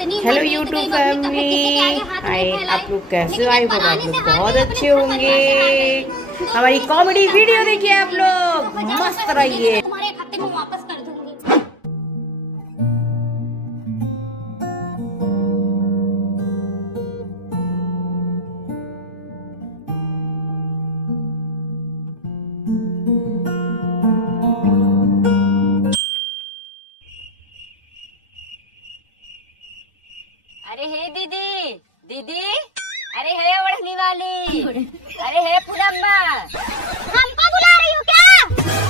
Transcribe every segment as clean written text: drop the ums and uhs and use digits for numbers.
Hello YouTube family, हाय। आप लोग कैसे हो? आई होप आप लोग बहुत अच्छे होंगे। हमारी कॉमेडी वीडियो देखिए आप लोग, मस्त रहिए। तुम्हारे एक हफ्ते में वापस कर दूंगी। अरे हे दीदी, दीदी, अरे हे ओढ़नी वाली, अरे हे पूनम्मा। हमको बुला रही हो क्या?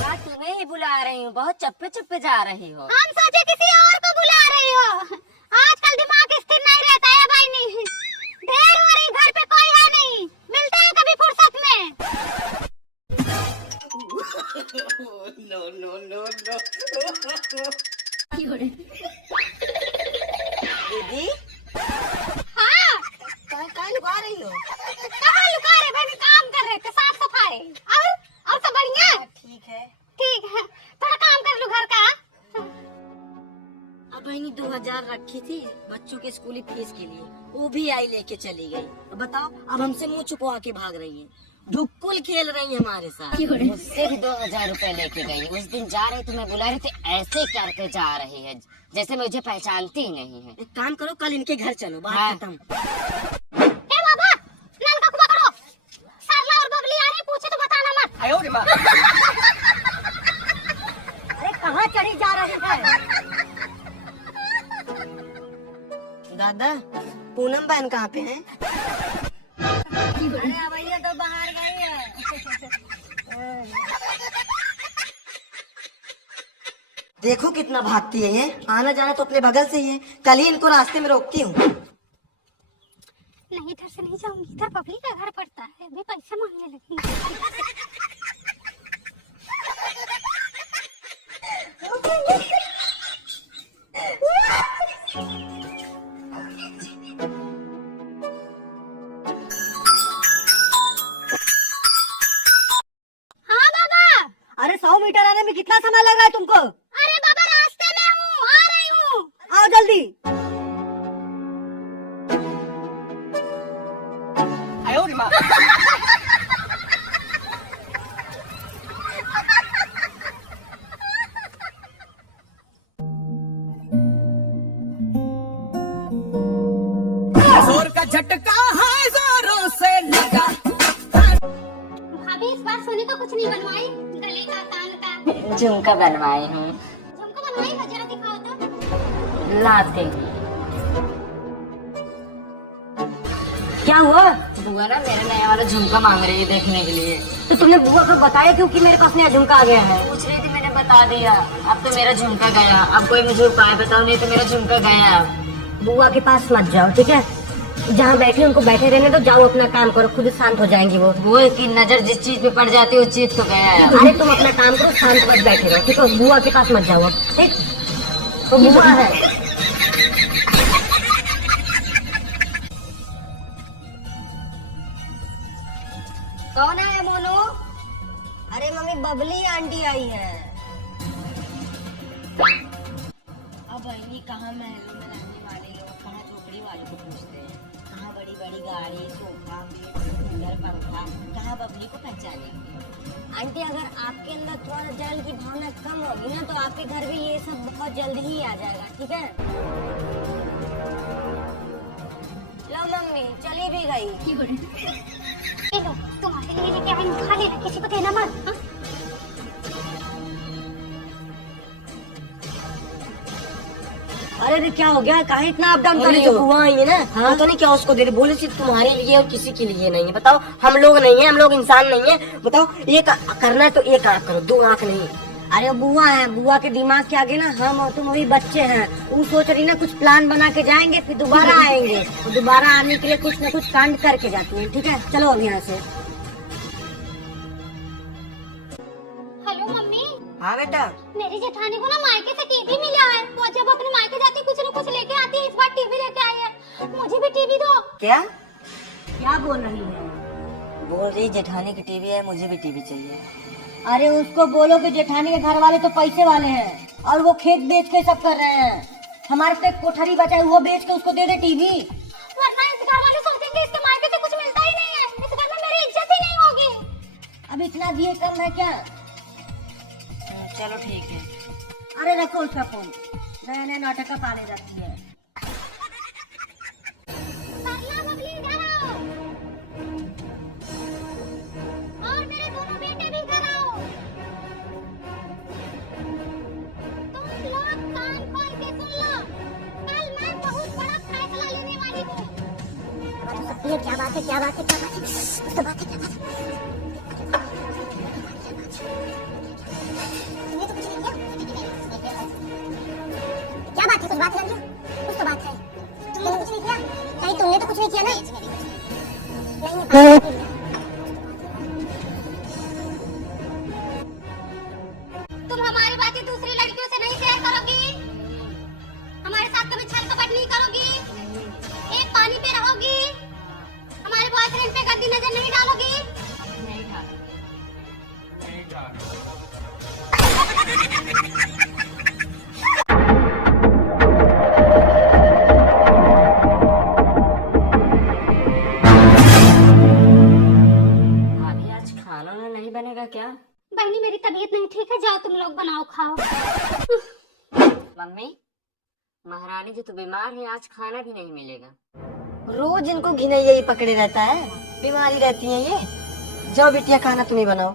हाँ तुम्हें ही बुला रही हूँ, बहुत चप्पे चप्पे जा रही हो। हम सोचे किसी और को बुला रही हो। आजकल दिमाग स्थिर नहीं रहता है भाई। नहीं देर हो रही, घर पे कोई है नहीं, मिलते हैं कभी फुर्सत में। No no no no. दीदी हाँ, कहाँ लुका रही हो? कहाँ लुका रहे भाई? काम कर रहे थे, साफ सफाई। और सब बढ़िया? ठीक है। ठीक है, थोड़ा काम कर लो घर का। अब बहनी 2000 रखी थी बच्चों के स्कूली फीस के लिए, वो भी आई लेके चली गई। अब बताओ, अब हमसे मुंह छुपवा के भाग रही है, ढुक्कुल खेल रही है हमारे साथ। मुझसे भी 2000 रुपए लेके गई। उस दिन जा रही तो मैं बुला रही थी, ऐसे करके जा रही है जैसे मुझे पहचानती ही नहीं है। एक काम करो, कल इनके घर चलो, बात खत्म। ए बाबा, नल का कुआं करो। सरला और बबली आ रही, पूछे तो बताना मत। आयो रे माँ। अरे कहाँ चढ़ी जा रही है? दादा, पूनम बहन कहाँ पे है? अरे भैया तो बाहर गई है। देखो कितना भागती है ये, आना जाना तो अपने बगल से ही है। कल ही इनको रास्ते में रोकती हूँ। नहीं, इधर से नहीं जाऊंगी, इधर बबली का घर पड़ता है, अभी पैसे मांगने लगेंगे। हाँ बाबा। अरे 100 मीटर आने में कितना समय लग रहा है तुमको? अरे बाबा, रास्ते में हूँ, आ रही हूँ। आओ जल्दी। आयो रे माँ। जोर का झटका है, जोरों से लगा। भाभी, इस बार सोने का कुछ नहीं बनवाई? गले का, कान का? झुमका बनवाई हूँ। झुमका बनवाई है, जरा दिखाओ तो। लाते हैं। क्या हुआ? बुआ ना मेरा नया वाला झुमका मांग रही है देखने के लिए। तो तुमने बुआ को बताया क्यों कि मेरे पास नया झुमका आ गया है? पूछ रही थी, मैंने बता दिया। अब तो मेरा झुमका गया, अब कोई मुझे उपाय बताओ, नहीं तो मेरा झुमका गया। बुआ के पास मत जाओ, ठीक है? जहाँ बैठे उनको बैठे रहने दो, जाओ अपना काम करो, खुद शांत हो जाएंगी वो की नजर जिस चीज पे पड़ जाती है उस चीज तो गया है। अरे तुम अपना काम करो, शांत बस बैठे रहो, ठीक है? बुआ के पास मत जाओ, ठीक? तो बुआ है। कौन है मोनू? अरे मम्मी, बबली आंटी आई है। अब बहनी कहाँ महलों में रहने वाले लोग कहाँ झोपड़ी वालों को पूछते हैं, कहाँ बड़ी बड़ी गाड़ी, सोफा, कूलर, पंखा, कहाँ बबली को पहचानेंगे। आंटी, अगर आपके अंदर थोड़ा जलन की भावना कम होगी ना, तो आपके घर भी ये सब बहुत जल्दी ही आ जाएगा, ठीक है? लो मम्मी, चली भी गई। ये लो, तुम्हारे लिए लेके आई हूँ, खा लेना, किसी को देना मत। हाँ? अरे क्या हो गया? काहे इतना अप डाउन कर रही हो? बुआ आई है ना, हाँ तो नहीं क्या उसको दे रहे? बोले सिर्फ तुम्हारे लिए और किसी के लिए नहीं है। बताओ, हम लोग नहीं है, हम लोग इंसान नहीं है। बताओ, एक करना है तो एक आंख करो, दो आंख नहीं। अरे बुआ है, बुआ के दिमाग के आगे ना हम और तुम वही बच्चे हैं। वो सोच रही ना कुछ प्लान बना के जाएंगे, फिर दोबारा आएंगे, और दोबारा आने के लिए कुछ न कुछ कांड करके जाती है, ठीक है? चलो अब यहाँ से। Hello mummy. हाँ बेटा। मेरी जेठानी को ना मायके से टीवी मिला है, वो जब अपने मायके जाती कुछ न कुछ लेके आती है, इस बार टीवी लेके आई है। मुझे भी टीवी दो। क्या क्या बोल रही है? बोल रही जेठानी की टीवी है, मुझे भी टीवी चाहिए। अरे उसको बोलो कि जेठानी के घर वाले तो पैसे वाले हैं और वो खेत बेच के सब कर रहे हैं। हमारे तो एक कोठरी बचा है, वो बेच के उसको दे दे टीवी। वरना इस घर वाले सोचेंगे इसके मायके से कुछ मिलता ही नहीं है, इस घर में मेरी इज्जत ही नहीं होगी। अब इतना दिए कम है क्या? चलो ठीक है। अरे रखो उसका फोन, नया नया नाटक का पाने जाती है। सरला बबली इधर आओ, और मेरे दोनों बेटे भी इधर आओ। तुम लोग कान खोल के सुन लो, कल मैं बहुत बड़ा फैसला लेने वाली हूँ। क्या बात है, क्या बात है, क्या बात है, क्या बात है, क्या बात है? क्या बात है, कुछ बात है, कुछ तो बात है। तुमने कुछ नहीं किया? नहीं, तुमने तो कुछ नहीं किया ना? नहीं, तुम हमारी बातें दूसरी लड़कियों से नहीं शेयर करोगी, हमारे साथ कभी छल कपट नहीं करोगी, एक पानी पे रहोगी, हमारे बॉयफ्रेंड पे गंदी नजर नहीं डालोगी। नहीं डाल। भाभी आज खाना ना नहीं बनेगा क्या? बहनी मेरी तबीयत नहीं ठीक है, जाओ तुम लोग बनाओ खाओ। मम्मी, महारानी जी तो बीमार है, आज खाना भी नहीं मिलेगा। रोज इनको घिनैया यही पकड़े रहता है, बीमारी रहती है ये। जाओ बिटिया खाना तुम्हें बनाओ।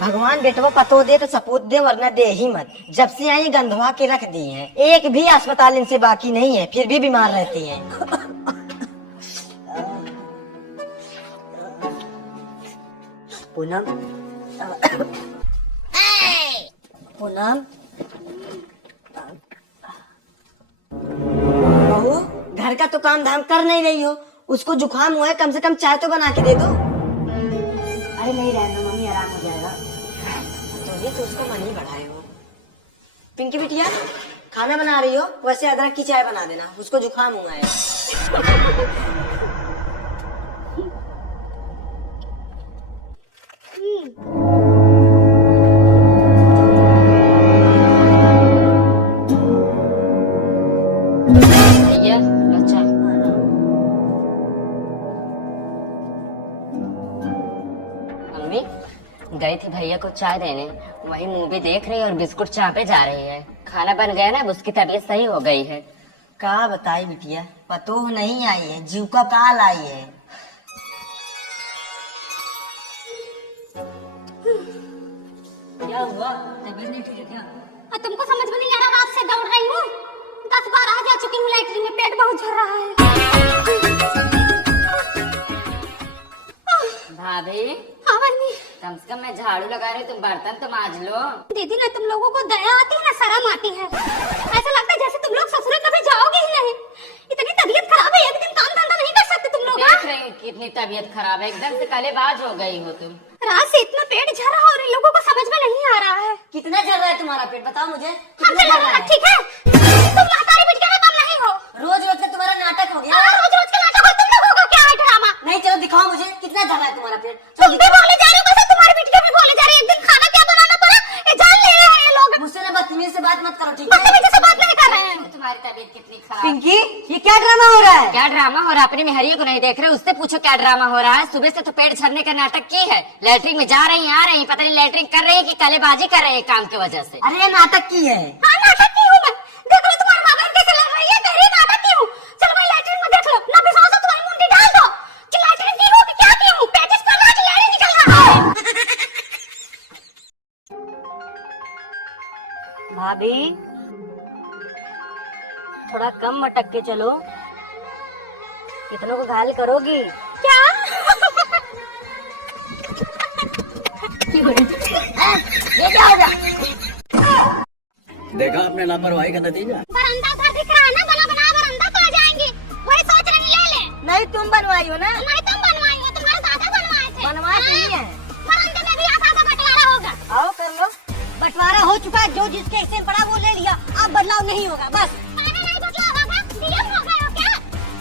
भगवान बेटवा पतो दे तो सपूत दे, वरना दे ही मत। जब से आई गंधवा के रख दी है, एक भी अस्पताल इनसे बाकी नहीं है, फिर भी बीमार रहती हैं। पूनम, पूनम, बहू घर का तो काम धाम कर नहीं रही हो, उसको जुकाम हुआ है, कम से कम चाय तो बना के दे दो। अरे नहीं रहने दो मम्मी, आराम हो जाएगा। तो ये तो उसको मन ही बढ़ाए हो। पिंकी बिटिया खाना बना रही हो, वैसे अदरक की चाय बना देना, उसको जुकाम हुआ है। भैया अच्छा। मम्मी गई थी भैया को चाय देने, वही मूवी देख रही है और बिस्कुट चापे जा रही है। खाना बन गया ना, अब उसकी तबीयत सही हो गई है। का बताई बिटिया, पतो नहीं आई है, जीव का काल आई है। क्या हुआ, तबीयत नहीं ठीक है क्या? तुमको समझ में नहीं आ रहा, रात से दौड़ रही हूँ, 10 बार आ जा चुकी हूँ लैट्रिन में, पेट बहुत झड़ रहा है। भाभी हाँ बहनी। कम से कम मैं झाड़ू लगा रही हूँ, तुम बर्तन तो मांज लो। दीदी ना तुम लोगों को दया आती है ना शर्म आती है, ऐसा लगता है जैसे तुम लोग ससुर कभी जाओगे ही नहीं। इतनी तबीयत खराब है, एक दिन काम धंधा नहीं कर सकते तुम लोग। देख रही हूँ कितनी तबीयत खराब है, एकदम से कलेबाज हो गई हो तुम। रात से इतना पेट झड़ रहा है और इन लोगों को समझ में नहीं आ रहा है। कितना झड़ रहा है तुम्हारा पेट, बताओ मुझे। हमसे लड़ना ठीक है, तुम महतारी बिटिया में कम नहीं हो। रोज रोज का तुम्हारा नाटक हो गया। रोज रोज का नाटक हो, तुम लोगों का क्या है ड्रामा? नहीं चलो दिखाओ मुझे, कितना झड़ रहा है तुम्हारा पेट। तुम भी बोले जा रहे हो, कैसे तुम्हारी बिटिया भी बोले जा रही है। एक दिन खाना क्या बनाना पड़ा, ये जान ले रहे हैं ये लोग। मुझसे ना बदतमीजी से बात मत करो, ठीक है? बदतमीजी से बात नहीं कर रहे हैं। तुम्हारी तबीयत कितनी खराब। पिंकी ये क्या ड्रामा हो रहा है? क्या ड्रामा हो रहा है? अपनी मेहरिया को नहीं देख रहे, उससे पूछो क्या ड्रामा हो रहा है। सुबह से तो पेट झड़ने का नाटक की है, लैट्रिन में जा रही आ रही, पता नहीं लैट्रिन कर रही है कि कलेबाजी कर रही है काम की वजह से। अरे ये नाटक की है। हाँ नाटक की हूँ मैं, देख लो तुम्हारी माँ बहन कैसे लड़ रही है, कह रही है नाटक की हूँ। चलो भाई लैट्रिन में देख लो, ना विश्वास हो तुम्हारी मुंडी डाल दो कि लैट्रिन की हूँ कि क्या की हूँ। पेचिस पर ना कि लैट्रिन निकल रहा है। भाभी थोड़ा कम मटक के चलो, कितनों को घायल करोगी क्या? ये क्या होगा? देखा आपने लापरवाही का नतीजा। बरामदा घर दिख रहा है ना, बना बना बरामदा तो आ जाएंगे, वही सोच रही ले ले। नहीं तुम बनवाई हो ना? नहीं तुम बनवाई हो, तुम्हारे दादा बनवाए थे। बनवाए नहीं है। बरामदे में भी आधा बंटवारा होगा। आओ कर लो। बंटवारा हो चुका है, जो जिसके हिस्से में पड़ा वो ले लिया, अब बदलाव नहीं होगा बस। मैंने नहीं बदला होगा, डीएम हो गए हो क्या?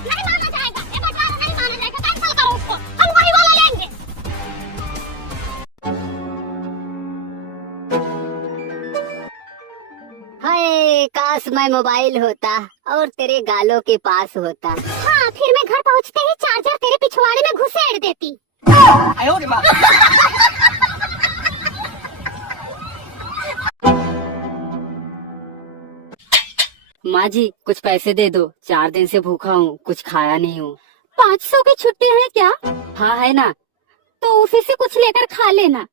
नहीं माना जाएगा, ये बंटवारा नहीं माना जाएगा, कैंसिल करो उसको, हम वही वाला लेंगे। हाय मैं मोबाइल होता और तेरे गालों के पास होता। हाँ, फिर मैं घर पहुँचते ही चार्जर तेरे पिछवाड़े में घुसेड़ देती। माँ जी कुछ पैसे दे दो, 4 दिन से भूखा हूँ, कुछ खाया नहीं हूँ। 500 की छुट्टी है क्या? हाँ है ना। तो उसी से कुछ लेकर खा लेना।